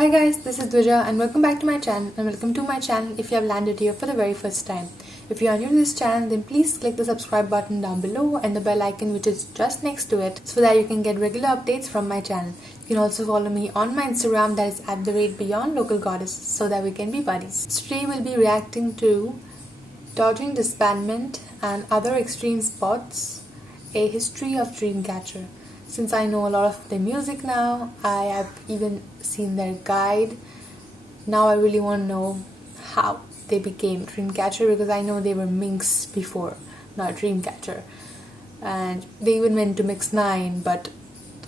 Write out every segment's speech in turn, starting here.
Hi guys, this is Dvija and welcome back to my channel and welcome to my channel if you have landed here for the very first time. If you are new to this channel, then please click the subscribe button down below and the bell icon which is just next to it so that you can get regular updates from my channel. You can also follow me on my Instagram, that is @beyondlocalgoddess, so that we can be buddies. Today we'll be reacting to Dodging Disbandment and Other Extreme Spots, a history of Dreamcatcher. Since I know a lot of their music now, I have even seen their guide. Now I really want to know how they became Dreamcatcher, because I know they were Minx before, not Dreamcatcher. And they even went to Mix 9, but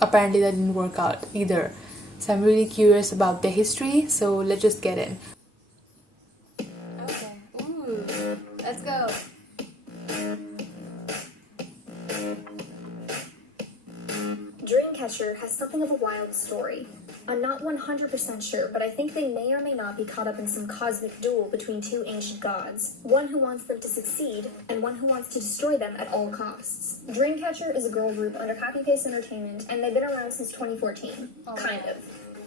apparently that didn't work out either. So I'm really curious about their history, so let's just get in. Okay, ooh, let's go. Dreamcatcher has something of a wild story. I'm not 100% sure, but I think they may or may not be caught up in some cosmic duel between two ancient gods. One who wants them to succeed, and one who wants to destroy them at all costs. Dreamcatcher is a girl group under Happy Face Entertainment, and they've been around since 2014. Kind of.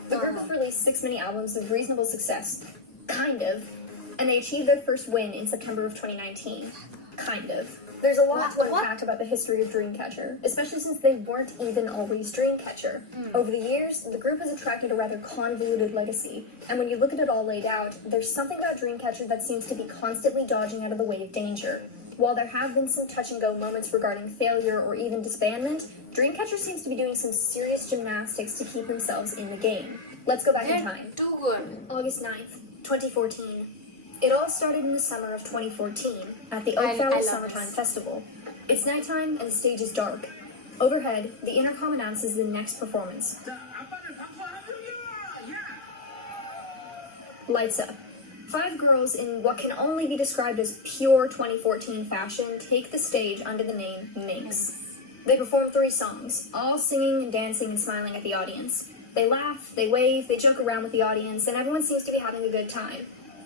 The group has released 6 mini-albums of reasonable success. Kind of. And they achieved their first win in September of 2019. Kind of. There's a lot to unpack about the history of Dreamcatcher, especially since they weren't even always Dreamcatcher. Over the years, the group has attracted a rather convoluted legacy, and when you look at it all laid out, there's something about Dreamcatcher that seems to be constantly dodging out of the way of danger. While there have been some touch-and-go moments regarding failure or even disbandment, Dreamcatcher seems to be doing some serious gymnastics to keep themselves in the game. Let's go back in time. August 9th, 2014. It all started in the summer of 2014 at the Oak Valley Summertime Festival. It's nighttime and the stage is dark. Overhead, the intercom announces the next performance. Lights up. 5 girls in what can only be described as pure 2014 fashion take the stage under the name Minx. They perform 3 songs, all singing and dancing and smiling at the audience. They laugh, they wave, they joke around with the audience, and everyone seems to be having a good time.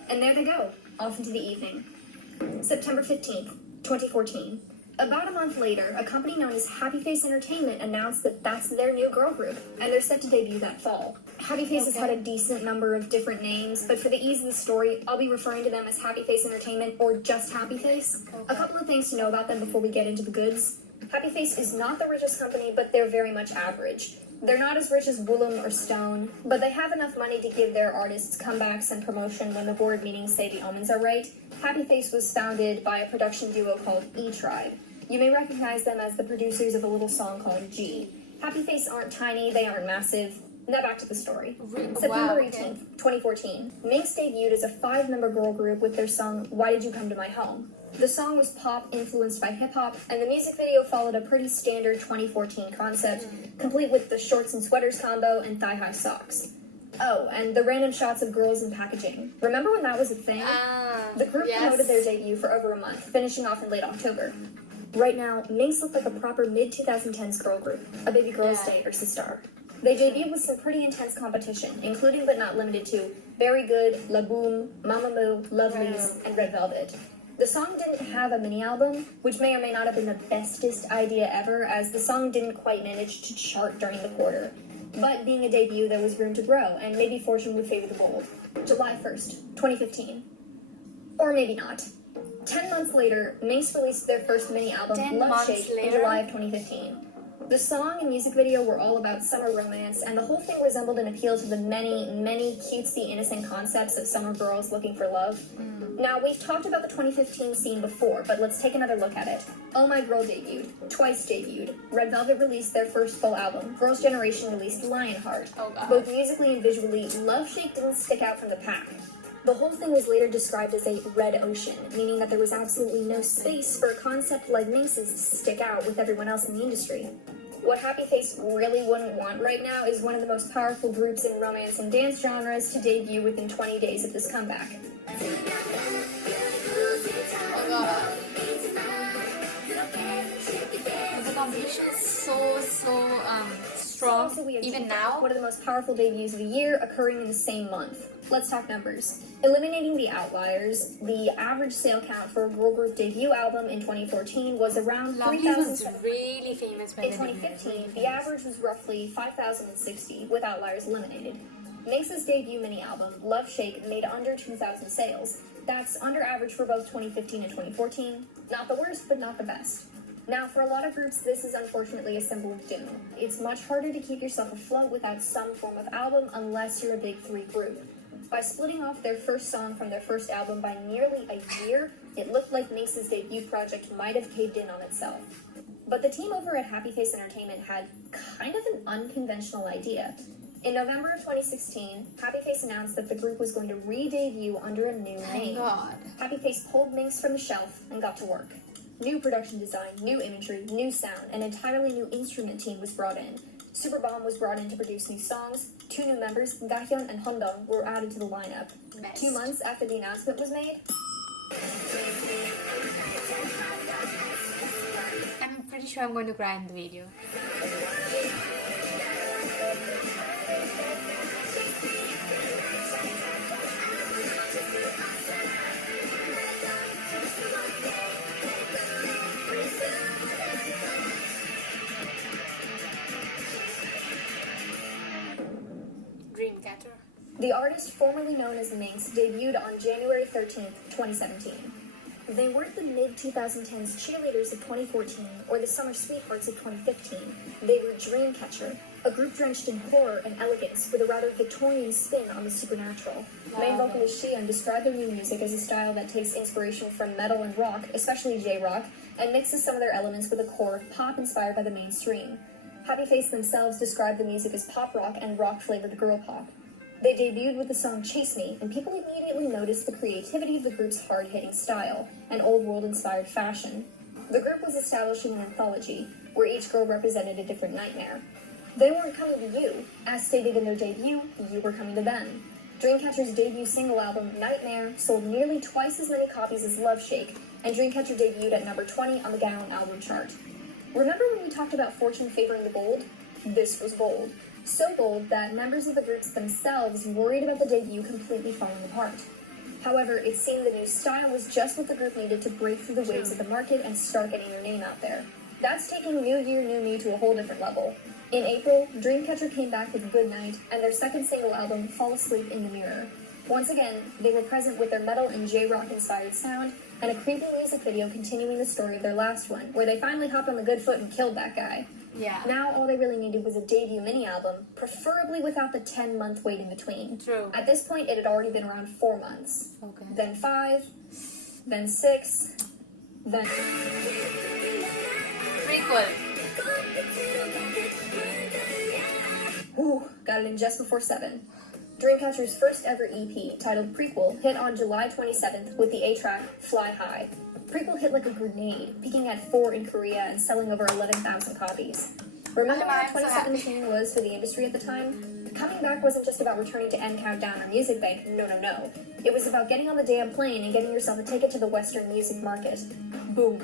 And there they go, off into the evening. September 15th, 2014. About a month later, a company known as Happy Face Entertainment announced that that's their new girl group, and they're set to debut that fall. Happy Face has had a decent number of different names, but for the ease of the story, I'll be referring to them as Happy Face Entertainment or just Happy Face. A couple of things to know about them before we get into the goods. Happy Face is not the richest company, but they're very much average. They're not as rich as Woolham or Stone, but they have enough money to give their artists comebacks and promotion when the board meetings say the omens are right. Happy Face was founded by a production duo called E-Tribe. You may recognize them as the producers of a little song called G. Happy Face aren't tiny, they aren't massive. Now back to the story. September 18th, 2014. Minx debuted as a 5-member girl group with their song, Why Did You Come to My Home? The song was pop influenced by hip-hop, and the music video followed a pretty standard 2014 concept, complete with the shorts and sweaters combo and thigh-high socks. Oh, and the random shots of girls in packaging. Remember when that was a thing? The group promoted their debut for over a month, finishing off in late October. Right now, Minx look like a proper mid-2010s girl group, a baby girl's day or sister. They debuted with some pretty intense competition, including but not limited to Very Good, La Boom, Mama Moo, Lovelies, and Red Velvet. The song didn't have a mini-album, which may or may not have been the bestest idea ever, as the song didn't quite manage to chart during the quarter. But being a debut, there was room to grow, and maybe fortune would favor the bold. July 1st, 2015. Or maybe not. 10 months later, Minx released their first mini-album, Love Shake, in July of 2015. The song and music video were all about summer romance, and the whole thing resembled an appeal to the many, many cutesy, innocent concepts of summer girls looking for love. Now, we've talked about the 2015 scene before, but let's take another look at it. Oh My Girl debuted, Twice debuted, Red Velvet released their first full album, Girls' Generation released Lionheart. Both musically and visually, Love Shake didn't stick out from the pack. The whole thing was later described as a red ocean, meaning that there was absolutely no space for a concept like Minx's to stick out with everyone else in the industry. What Happy Face really wouldn't want right now is one of the most powerful groups in romance and dance genres to debut within 20 days of this comeback. The competition is so strong, So we have even now. One of the most powerful debuts of the year occurring in the same month. Let's talk numbers. Eliminating the outliers, the average sale count for a girl group debut album in 2014 was around 3,000. was really famous in 2015, the average was roughly 5,060, with outliers eliminated. Minx's debut mini-album, Love Shake, made under 2,000 sales. That's under average for both 2015 and 2014. Not the worst, but not the best. Now, for a lot of groups, this is unfortunately a symbol of doom. It's much harder to keep yourself afloat without some form of album unless you're a big three group. By splitting off their first song from their first album by nearly a year, it looked like Minx's debut project might have caved in on itself. But the team over at Happy Face Entertainment had kind of an unconventional idea. In November of 2016, Happy Face announced that the group was going to re-debut under a new name. God. Happy Face pulled Minx from the shelf and got to work. New production design, new imagery, new sound, an entirely new instrument team was brought in. Superbomb was brought in to produce new songs. 2 new members, Gahyun and Hundong, were added to the lineup. Best. 2 months after the announcement was made, I'm pretty sure I'm going to cry in the video. Dreamcatcher. the artist formerly known as Minx debuted on January 13th, 2017. They weren't the mid-2010s cheerleaders of 2014 or the summer sweethearts of 2015. They were Dreamcatcher, a group drenched in horror and elegance with a rather Victorian spin on the supernatural. Main vocalist Xian described their new music as a style that takes inspiration from metal and rock, especially J-rock, and mixes some of their elements with a core of pop inspired by the mainstream. Happy Face themselves described the music as pop rock and rock-flavored girl pop. They debuted with the song Chase Me, and people immediately noticed the creativity of the group's hard-hitting style and old-world-inspired fashion. The group was establishing an anthology, where each girl represented a different nightmare. They weren't coming to you. As stated in their debut, you were coming to them. Dreamcatcher's debut single album, Nightmare, sold nearly twice as many copies as Love Shake, and Dreamcatcher debuted at number 20 on the Gaon album chart. Remember when we talked about fortune favoring the bold? This was bold. So bold that members of the groups themselves worried about the debut completely falling apart. However, it seemed the new style was just what the group needed to break through the waves of the market and start getting their name out there. That's taking New Year, New Me to a whole different level. In April, Dreamcatcher came back with Good Night and their second single album, Fall Asleep in the Mirror. Once again, they were present with their metal and J-rock inspired sound and a creepy music video continuing the story of their last one, where they finally hopped on the good foot and killed that guy. Yeah. Now all they really needed was a debut mini-album, preferably without the 10-month wait in between. True. At this point, it had already been around 4 months. Okay. Then 5, then 6, then... Prequel. Ooh, got it in just before 7. Dreamcatcher's first ever EP, titled Prequel, hit on July 27th with the A-track Fly High. Prequel hit like a grenade, peaking at 4 in Korea and selling over 11,000 copies. Remember how 2017 was for the industry at the time? Coming back wasn't just about returning to M Countdown or Music Bank, no. It was about getting on the damn plane and getting yourself a ticket to the Western music market. Boom.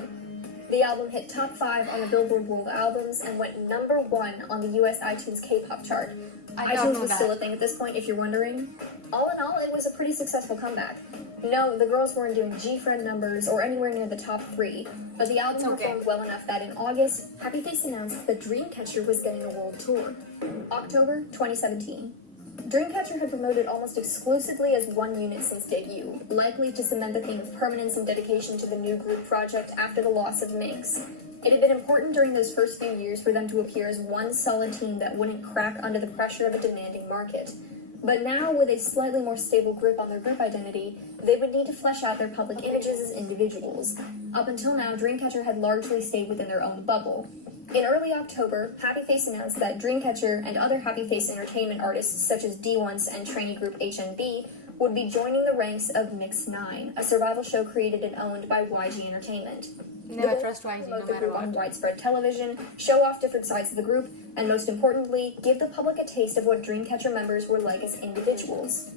The album hit top 5 on the Billboard World Albums and went number 1 on the US iTunes K-pop chart. iTunes was still a thing at this point, if you're wondering. All in all, it was a pretty successful comeback. No, the girls weren't doing G-Friend numbers or anywhere near the top 3, but the album performed well enough that in August, Happy Face announced that Dreamcatcher was getting a world tour. October 2017. Dreamcatcher had promoted almost exclusively as one unit since debut, likely to cement the theme of permanence and dedication to the new group project after the loss of Minx. It had been important during those first few years for them to appear as one solid team that wouldn't crack under the pressure of a demanding market. But now, with a slightly more stable grip on their group identity, they would need to flesh out their public images as individuals. Up until now, Dreamcatcher had largely stayed within their own bubble. In early October, Happy Face announced that Dreamcatcher and other Happy Face Entertainment artists such as D-Once and trainee group HNB would be joining the ranks of Mix 9, a survival show created and owned by YG Entertainment. Never trust YG, promote no the matter group on what. widespread television, show off different sides of the group, and most importantly, give the public a taste of what Dreamcatcher members were like as individuals.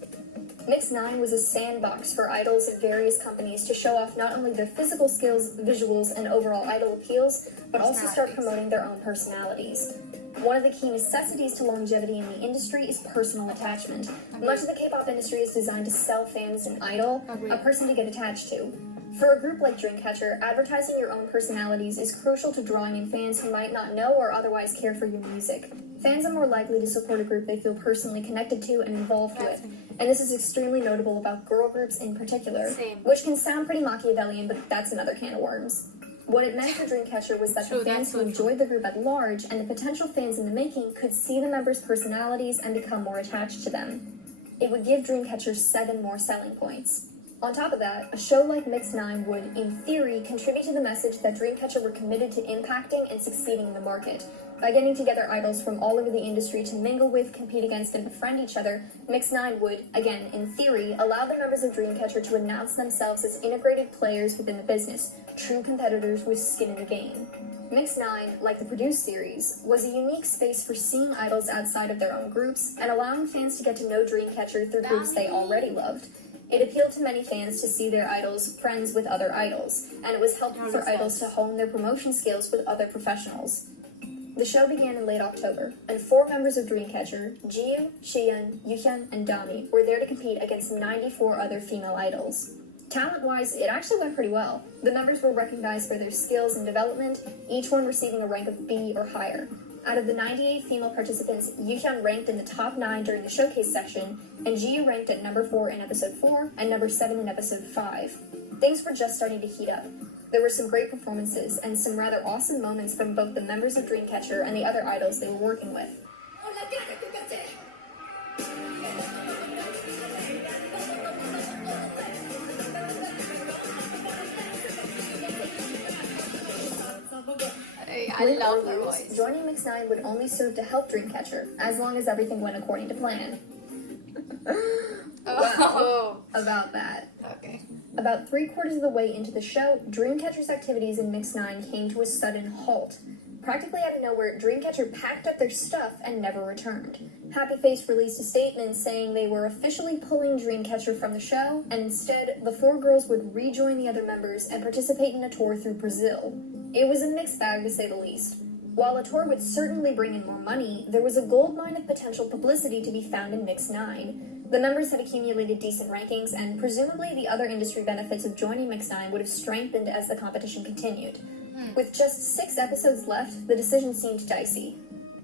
Mix 9 was a sandbox for idols of various companies to show off not only their physical skills, visuals, and overall idol appeals, but also start promoting their own personalities. One of the key necessities to longevity in the industry is personal attachment. Much of the K-pop industry is designed to sell fans an idol, a person to get attached to. For a group like Dreamcatcher, advertising your own personalities is crucial to drawing in fans who might not know or otherwise care for your music. Fans are more likely to support a group they feel personally connected to and involved with, and this is extremely notable about girl groups in particular, which can sound pretty Machiavellian, but that's another can of worms. What it meant for Dreamcatcher was that the fans who enjoyed the group at large and the potential fans in the making could see the members' personalities and become more attached to them. It would give Dreamcatcher 7 more selling points. On top of that, a show like Mix 9 would, in theory, contribute to the message that Dreamcatcher were committed to impacting and succeeding in the market. By getting together idols from all over the industry to mingle with, compete against, and befriend each other, Mix 9 would, again, in theory, allow the members of Dreamcatcher to announce themselves as integrated players within the business, true competitors with skin in the game. Mix 9, like the produced series, was a unique space for seeing idols outside of their own groups and allowing fans to get to know Dreamcatcher through groups they already loved. It appealed to many fans to see their idols friends with other idols, and it was helpful for idols to hone their promotion skills with other professionals. The show began in late October, and 4 members of Dreamcatcher, Jiu, Xian, Yuhyun, and Dami, were there to compete against 94 other female idols. Talent-wise, it actually went pretty well. The members were recognized for their skills and development, each one receiving a rank of B or higher. Out of the 98 female participants, Yuhyun ranked in the top 9 during the showcase section, and Jiu ranked at number 4 in episode 4 and number 7 in episode 5. Things were just starting to heat up. There were some great performances and some rather awesome moments from both the members of Dreamcatcher and the other idols they were working with. I love her voice. Joining Mix 9 would only serve to help Dreamcatcher, as long as everything went according to plan. Wow, about that. Okay. About 3/4 of the way into the show, Dreamcatcher's activities in Mix 9 came to a sudden halt. Practically out of nowhere, Dreamcatcher packed up their stuff and never returned. Happy Face released a statement saying they were officially pulling Dreamcatcher from the show, and instead, the 4 girls would rejoin the other members and participate in a tour through Brazil. It was a mixed bag, to say the least. While a tour would certainly bring in more money, there was a goldmine of potential publicity to be found in Mix 9. The members had accumulated decent rankings, and presumably the other industry benefits of joining Mix 9 would have strengthened as the competition continued. With just 6 episodes left, the decision seemed dicey.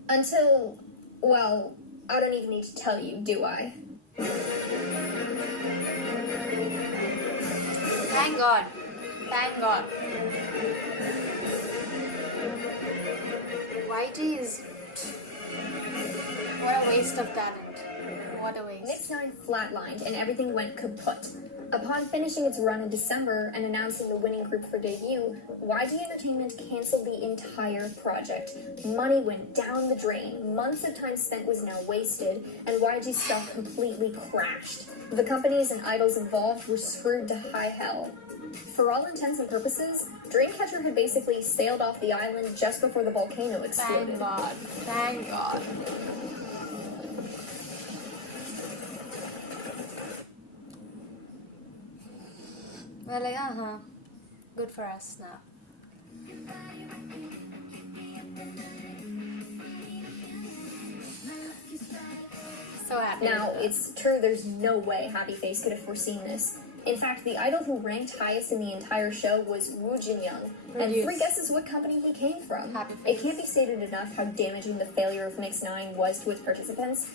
Until, well, I don't even need to tell you, do I? Thank God. Thank God. YG is... What a waste of talent. What a waste. Mix 9 flatlined and everything went kaput. Upon finishing its run in December and announcing the winning group for debut, YG Entertainment canceled the entire project. Money went down the drain, months of time spent was now wasted, and YG stock completely crashed. The companies and idols involved were screwed to high hell. For all intents and purposes, Dreamcatcher had basically sailed off the island just before the volcano exploded. Thank God. Thank God. Well, good for us now. So happy. Now, it's true there's no way Happy Face could have foreseen this. In fact, the idol who ranked highest in the entire show was Woo Jin-young. And 3 guesses what company he came from. Happy Face. It can't be stated enough how damaging the failure of Mix 9 was to its participants.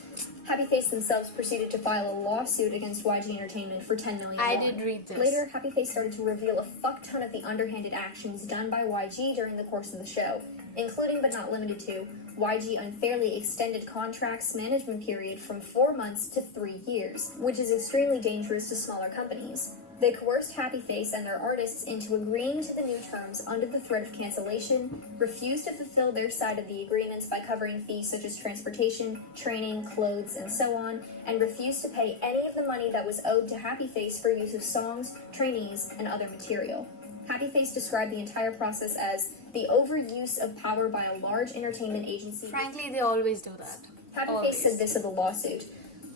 Happy Face themselves proceeded to file a lawsuit against YG Entertainment for $10 million. I did read this. Later, Happy Face started to reveal a fuck ton of the underhanded actions done by YG during the course of the show, including but not limited to YG unfairly extended contracts management period from 4 months to 3 years, which is extremely dangerous to smaller companies. They coerced Happy Face and their artists into agreeing to the new terms under the threat of cancellation, refused to fulfill their side of the agreements by covering fees such as transportation, training, clothes, and so on, and refused to pay any of the money that was owed to Happy Face for use of songs, trainees, and other material. Happy Face described the entire process as the overuse of power by a large entertainment agency. Frankly, they always do that. Happy Face said this of the lawsuit.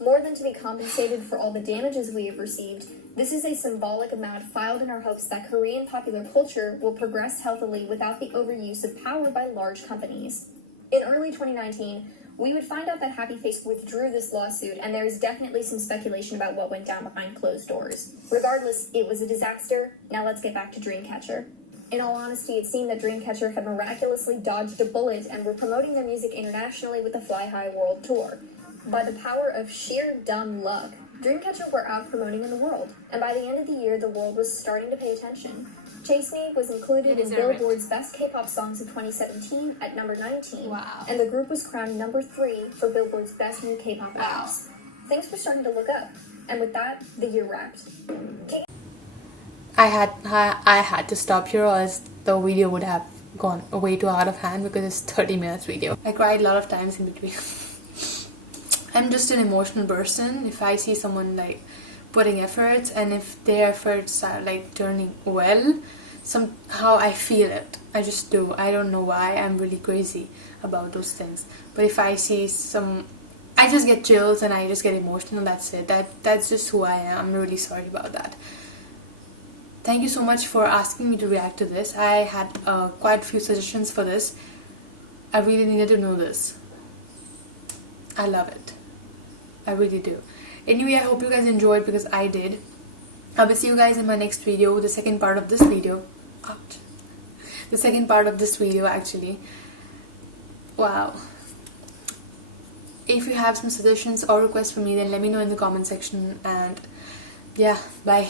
More than to be compensated for all the damages we have received, this is a symbolic amount filed in our hopes that Korean popular culture will progress healthily without the overuse of power by large companies. In early 2019, We would find out that Happy Face withdrew this lawsuit, and there is definitely some speculation about what went down behind closed doors. Regardless, it was a disaster. Now let's get back to Dreamcatcher. In all honesty, it seemed that Dreamcatcher had miraculously dodged a bullet and were promoting their music internationally with the Fly High World Tour. By the power of sheer dumb luck, Dreamcatcher were out promoting in the world, and by the end of the year, the world was starting to pay attention. Chase Me was included in Billboard's Best K-Pop Songs of 2017 at number 19, and the group was crowned number 3 for Billboard's Best New K-Pop Acts. Things were starting to look up, and with that, the year wrapped. I had to stop here, or else the video would have gone way too out of hand, because it's 30 minutes video. I cried a lot of times in between. I'm just an emotional person. If I see someone like putting efforts, and if their efforts are like turning well, somehow I feel it. I just do. I don't know why. I'm really crazy about those things. But if I see I just get chills and I just get emotional. That's it. That's just who I am. I'm really sorry about that. Thank you so much for asking me to react to this. I had quite a few suggestions for this. I really needed to know this. I love it. I really do. Anyway, I hope you guys enjoyed, because I did. I will see you guys in my next video, the second part of this video. Ouch. The second part of this video, actually. Wow. If you have some suggestions or requests for me, then let me know in the comment section. And yeah, bye.